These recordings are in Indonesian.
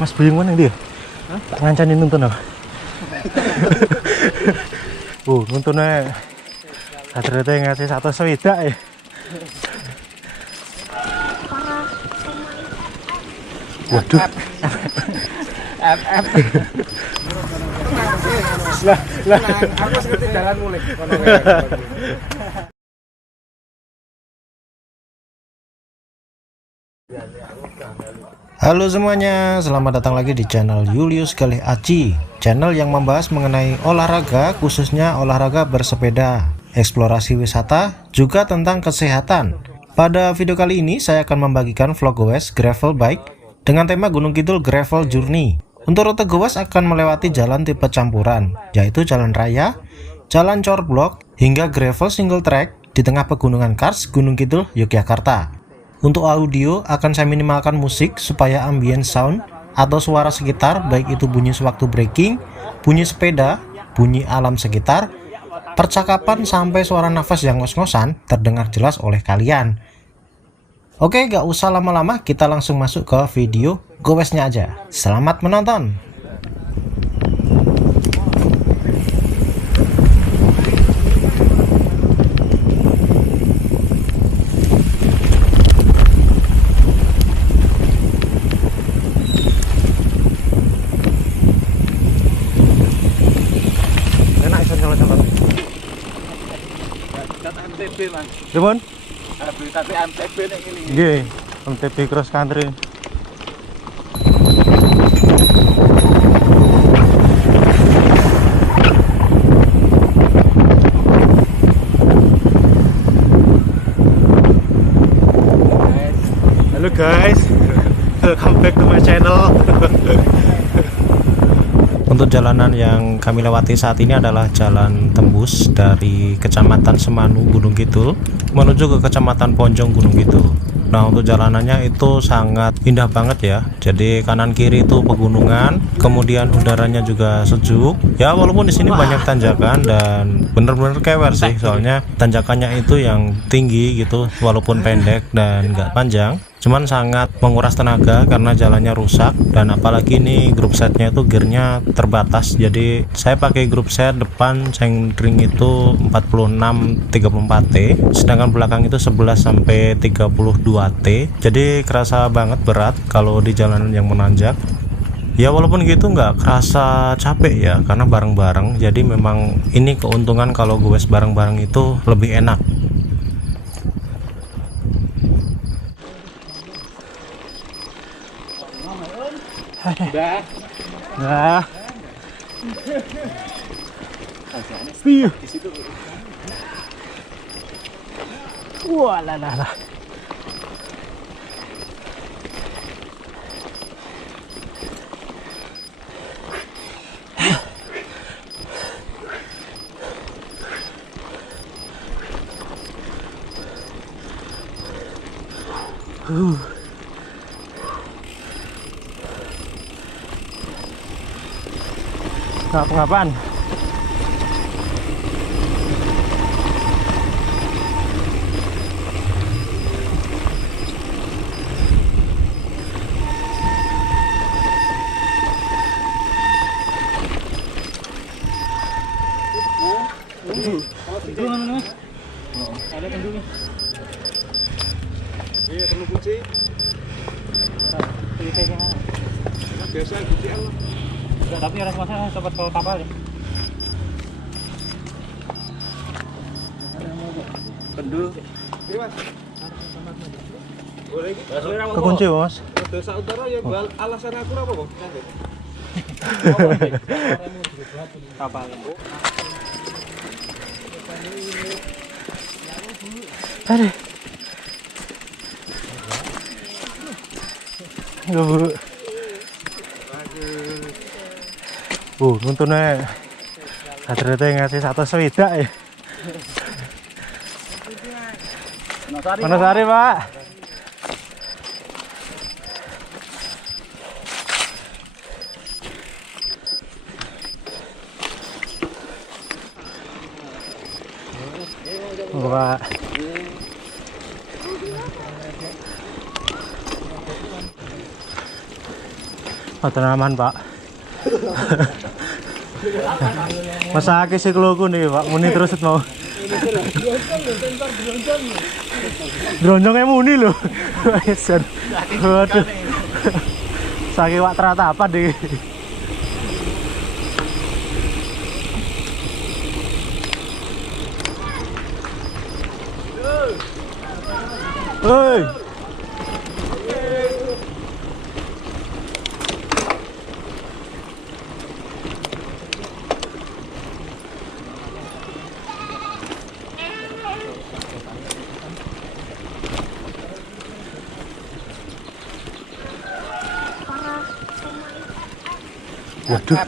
Mas Buyung mana dia? Tak ngancani nuntun apa? Nuntunnya ternyata ngasih satu sewidak ya. Waduh. FF. Lah, aku ngerti jalan mulai. Halo semuanya, selamat datang lagi di channel Julius Galih Aji, channel yang membahas mengenai olahraga, khususnya olahraga bersepeda, eksplorasi wisata, juga tentang kesehatan. Pada video kali ini saya akan membagikan vlog goes gravel bike dengan tema Gunung Kidul Gravel Journey. Untuk rute goes akan melewati jalan tipe campuran, yaitu jalan raya, jalan cor blok, hingga gravel single track di tengah pegunungan Kars, Gunung Kidul, Yogyakarta. Untuk audio akan saya minimalkan musik supaya ambient sound atau suara sekitar, baik itu bunyi sewaktu braking, bunyi sepeda, bunyi alam sekitar, percakapan sampai suara nafas yang ngos-ngosan terdengar jelas oleh kalian. Oke, gak usah lama-lama, kita langsung masuk ke video goesnya aja. Selamat menonton. MTB man. Gimana? Tapi MTB nih ini. Iya, MTB cross country. Halo guys, welcome back to my channel. Untuk jalanan yang kami lewati saat ini adalah jalan tembus dari Kecamatan Semanu Gunung Kidul menuju ke Kecamatan Ponjong Gunung Kidul. Nah, untuk jalanannya itu sangat indah banget ya. Jadi kanan kiri itu pegunungan, kemudian udaranya juga sejuk. Ya walaupun di sini banyak tanjakan dan bener-bener kewer sih, soalnya tanjakannya itu yang tinggi gitu, walaupun pendek dan nggak panjang. Cuman sangat menguras tenaga karena jalannya rusak, dan apalagi ini grup setnya itu gearnya terbatas. Jadi saya pakai grup set depan centering itu 46 34T, sedangkan belakang itu 11 sampai 32T. Jadi kerasa banget berat kalau di jalanan yang menanjak. Ya walaupun gitu nggak kerasa capek ya, karena bareng-bareng. Jadi memang ini keuntungan kalau goes bareng-bareng itu lebih enak. Udah. Nah, piu. Wah, lah. Ngapa-ngapaan? Ada kendung. Iya, perlu kunci. Kunci mana? Biasa kunci Allah. Tapi orang masa sempat kalau kapal ya. Kendung. Iya, Mas. Boleh iki? Kekunci, Mas. Desa utara ya alasan aku apa, Bang? Kapal. Aduh. Enggak, Bu. Nuntunnya ternyata ngasih satu sewidak ya. Wonosari, Pak. Pak. Mboten aman, Pak. Masa akeh sik kloku nih, Pak. Muni terus mau. Dronjongnya muni lho. Waduh. Saking wak teratapan deh. Hei. Waduh.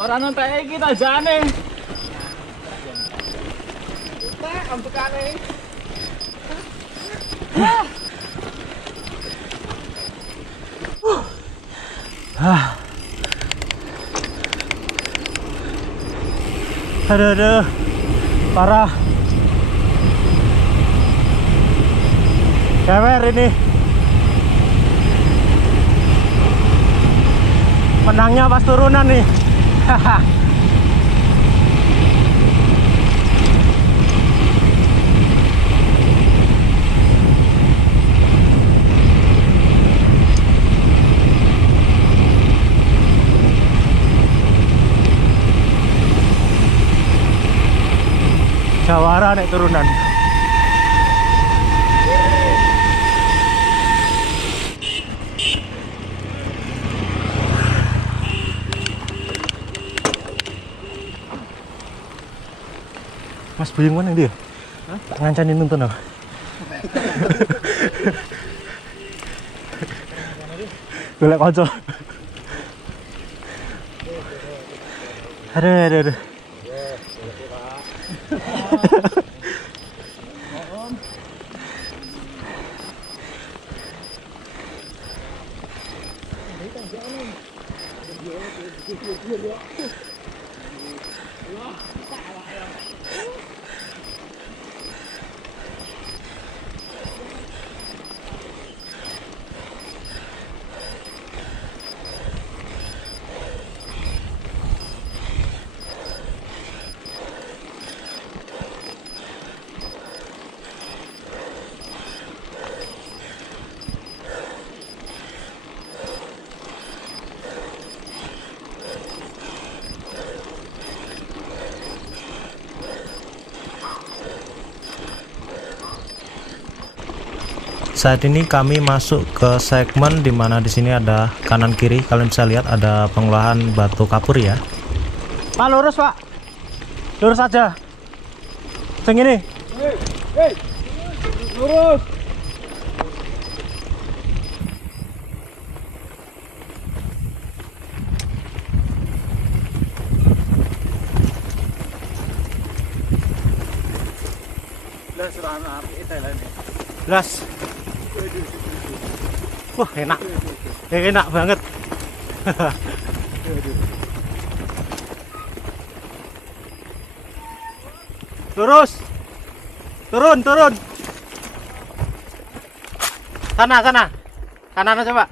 Orang nonton kita jane. Tek ambekane. Aduh, parah. Kewer ini. Menangnya pas turunan nih. Jawara naik turunan. Mas Buyung mana dia? Tak ngancani nuntun apa? Golek kanca. Aduh. Saat ini kami masuk ke segmen di mana di sini ada kanan kiri, kalian bisa lihat ada pengolahan batu kapur ya. Pak lurus, Pak. Lurus aja. Sing ini. Hei. Lurus. Las. Wah, enak. Enak banget. Lurus. Turun. Sana. Kanan aja, Pak.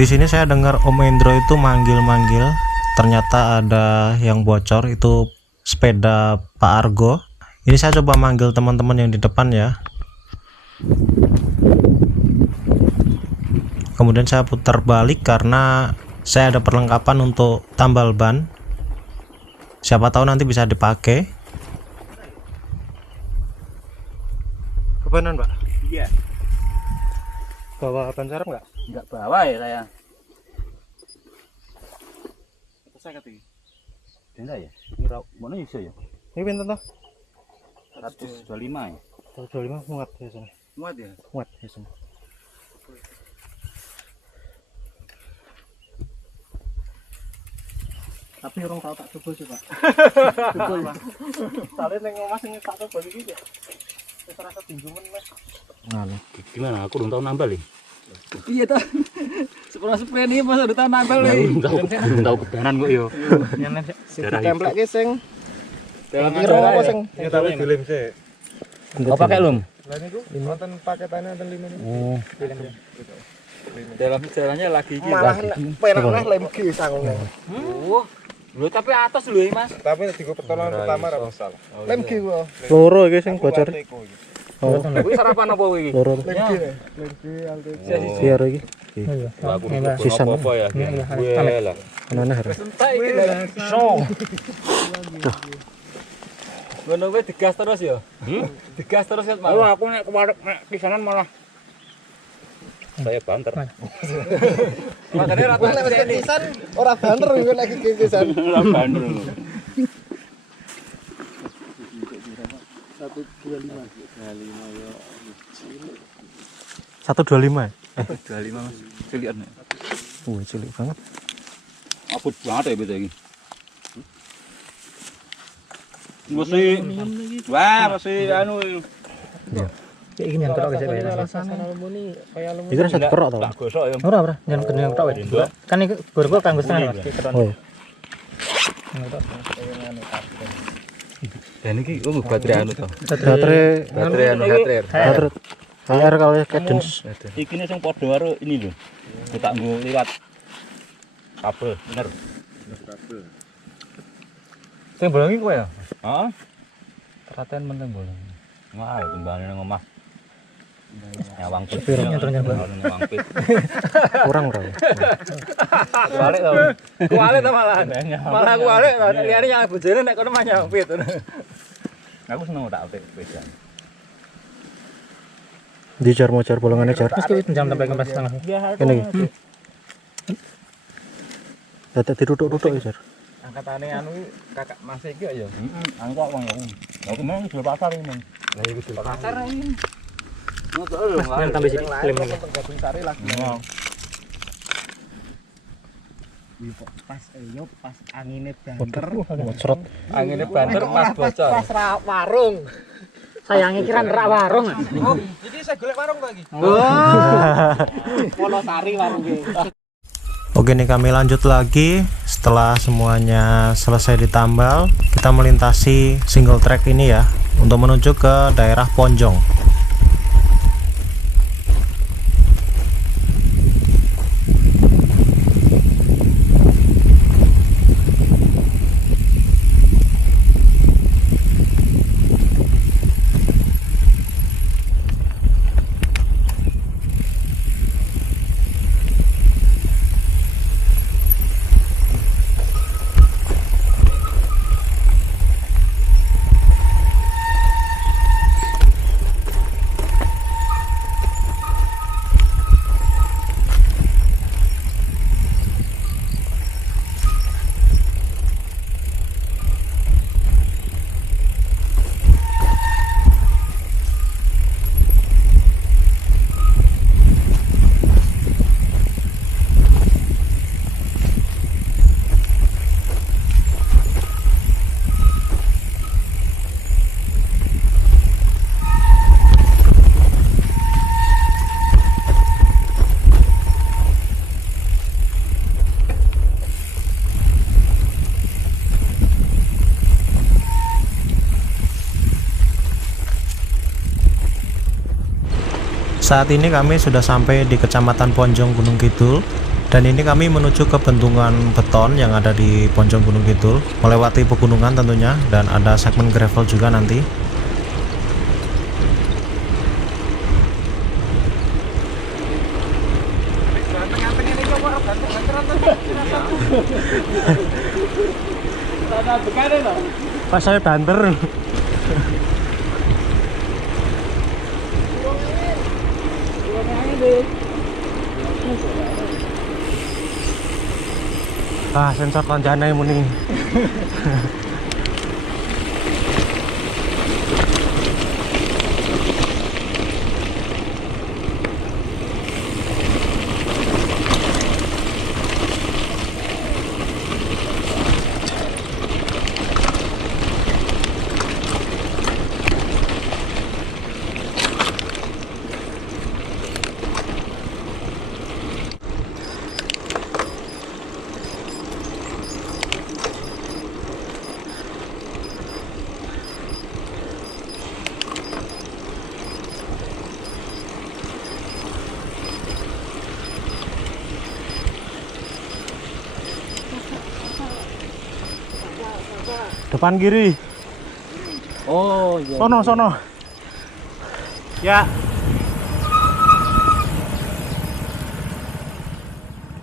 Di sini saya dengar Om Endro itu manggil-manggil. Ternyata ada yang bocor, itu sepeda Pak Argo. Ini saya coba manggil teman-teman yang di depan ya. Kemudian saya putar balik karena saya ada perlengkapan untuk tambal ban. Siapa tahu nanti bisa dipakai. Kebanan, Pak? Iya. Bawa ban serep nggak? Enggak bawa ya saya. Saya kata denda ya. Ini mana bisa ya? Ini pinten toh? 125 ya. 125 muat ya sana. Muat ya? Muat ya sana. Tapi orang tahu tak coba sih, Pak. Coba. Soalnya neng omah sing tak coba iki ya. Wis rasa tinjumen Mas. Gimana? Aku belum tahu nambal nih. Iya toh. Sepuluh ini masa udah tahu nambel nih. Belum tahu kedanan kok yo. Sing templek ki sing dalam kira apa sing? Ya tapi dilem sih. Oh, pakai lum. Lah niku wonten paketane wonten 5 niku. Oh. Dalam sejarahnya lagi gitu. Malah penak neh lem ki sangune. Lho tapi atas lho Mas. Tapi digo pertolongan pertama ora masalah. Lem ki kok. Loro iki sing bocor. Oh, kuwi sarapan apa kuwi iki? Loro. Lem ki alti. Siar iki. Aku Sisan. apa ya? Gue lah. Anane har. Entek iki lho. Ngono kuwi digas terus ya? Digas terus ya, Mas. Aku nek ke kisanan malah saya banter. Makane ra tak Lek kisan ora banter kok lagi kisan. Ora banter. 125. 25 Mas. Cilik nek. Cilik banget. Abot banget ya beta iki. Mesti anu. iki nyen ketok gesek wae. Iki rasa kerok to. Tak gosok ya. Ora, nyen ketok wae. Kan iki gor-gor kanggo setengah Mas. Oh iya. Dan iki baterai anu to. Baterai Baterai. HR kalau cadence. Iki ne sing padha karo ini lho. Tak nggo liwat kabel, bener. Sing bolong iki kowe ya? Heeh. Perhatian meneng bolong. Wah, timbane nang omah. Nyawang pit. Nyawang pit. Kurang ora. Kualik to. Kualik to malah. Malah kualik to. Liyane yang bojone nek kono mah nyawang pit. Aku seneng tak pit pedan. Di jar mojar bolongane jar. Terus kuwi jam sampai kempas setengah. Ini iki. Dadak diruduk-ruduk ya jar. Angkatane anu kakak Mas iki ya. Angkok wong ya. Lah kemana jual pasar ini, Mang. Lah iki jual pasar iki. Ngono lho, Yang tambah sini klaim lagi. Cari lagi. Pas angine Bocor. Angine banter pas bocor. Pas warung. Sayange kiran rak warung. Oh, iki saya golek warung to iki. Wonosari warung iki. Oke nih kami lanjut lagi. Setelah semuanya selesai ditambal, kita melintasi single track ini ya untuk menuju ke daerah Ponjong. Saat ini kami sudah sampai di Kecamatan Ponjong Gunung Kidul. Dan ini kami menuju ke bendungan beton yang ada di Ponjong Gunung Kidul, melewati pegunungan tentunya, dan ada segmen gravel juga nanti. Pas saya banter. Ah, sensor lanjane muni. Depan kiri. Oh iya. Sono. Ya.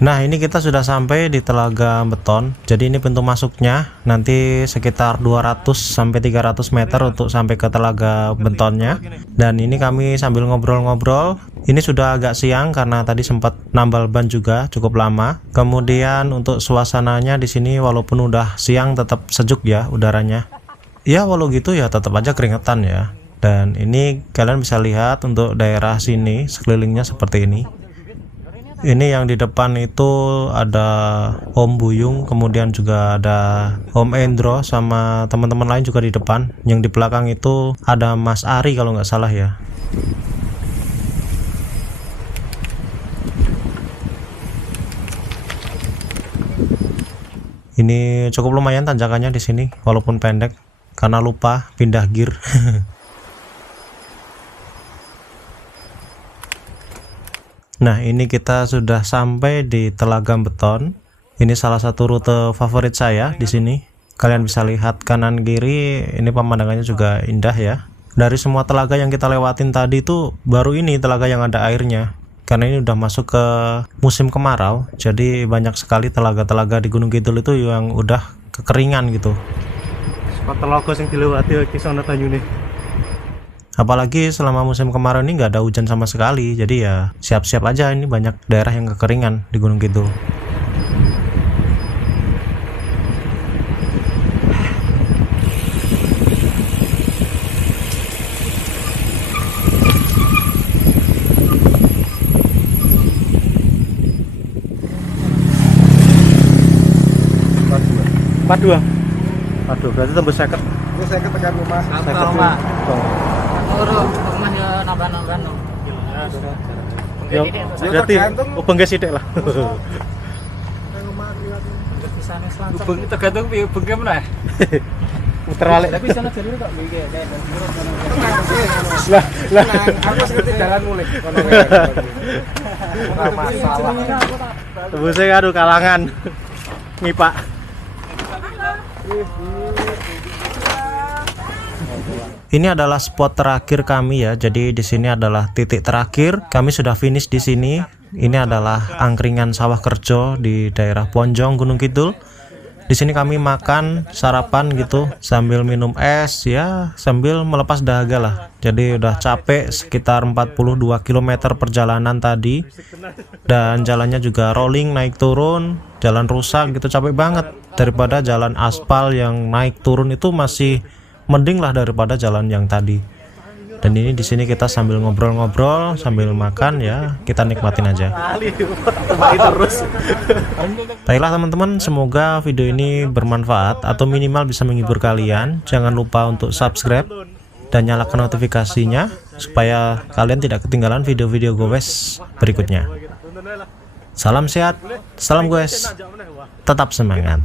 Nah, ini kita sudah sampai di Telaga Beton. Jadi ini pintu masuknya, nanti sekitar 200 sampai 300 meter untuk sampai ke Telaga Betonnya. Dan ini kami sambil ngobrol-ngobrol. Ini sudah agak siang karena tadi sempat nambal ban juga cukup lama. Kemudian untuk suasananya di sini walaupun udah siang tetap sejuk ya udaranya. Ya walau gitu ya tetap aja keringetan ya. Dan ini kalian bisa lihat untuk daerah sini sekelilingnya seperti ini. Ini yang di depan itu ada Om Buyung, kemudian juga ada Om Endro sama teman-teman lain juga di depan. Yang di belakang itu ada Mas Ari kalau nggak salah ya. Ini cukup lumayan tanjakannya di sini, walaupun pendek karena lupa pindah gear. Nah, ini kita sudah sampai di Telaga Beton. Ini salah satu rute favorit saya di sini. Kalian bisa lihat kanan kiri, ini pemandangannya juga indah ya. Dari semua telaga yang kita lewatin tadi itu baru ini telaga yang ada airnya. Karena ini udah masuk ke musim kemarau, jadi banyak sekali telaga-telaga di Gunung Kidul itu yang udah kekeringan gitu. Spot telaga yang dilewati iki sono banyune. Apalagi selama musim kemarau ini nggak ada hujan sama sekali, jadi ya siap-siap aja, ini banyak daerah yang kekeringan di Gunung Kidul. Waduh, berarti tembus 50. Ini saya ketekan rumah. Rumah. Rumah ya nambah-nambah no. Ya, berarti ubeng sithik lah. Ubeng tergantung ubengnya mana. Muter balik. Tapi sana jalur tak begini. Lah, Aku ngerti jalan mulai. Masalah. tembusnya aduh kalangan. Ngipak. Ini adalah spot terakhir kami ya. Jadi di sini adalah titik terakhir. Kami sudah finish di sini. Ini adalah angkringan sawah kerjo di daerah Ponjong Gunung Kidul. Di sini kami makan sarapan gitu sambil minum es ya, sambil melepas dahaga lah. Jadi udah capek sekitar 42 km perjalanan tadi. Dan jalannya juga rolling naik turun, jalan rusak gitu, capek banget. Daripada jalan aspal yang naik turun itu masih mending lah daripada jalan yang tadi. Dan ini di sini kita sambil ngobrol-ngobrol sambil makan ya, kita nikmatin aja. Baiklah teman-teman, semoga video ini bermanfaat atau minimal bisa menghibur kalian. Jangan lupa untuk subscribe dan nyalakan notifikasinya supaya kalian tidak ketinggalan video-video Gowes berikutnya. Salam sehat, salam Gowes, tetap semangat.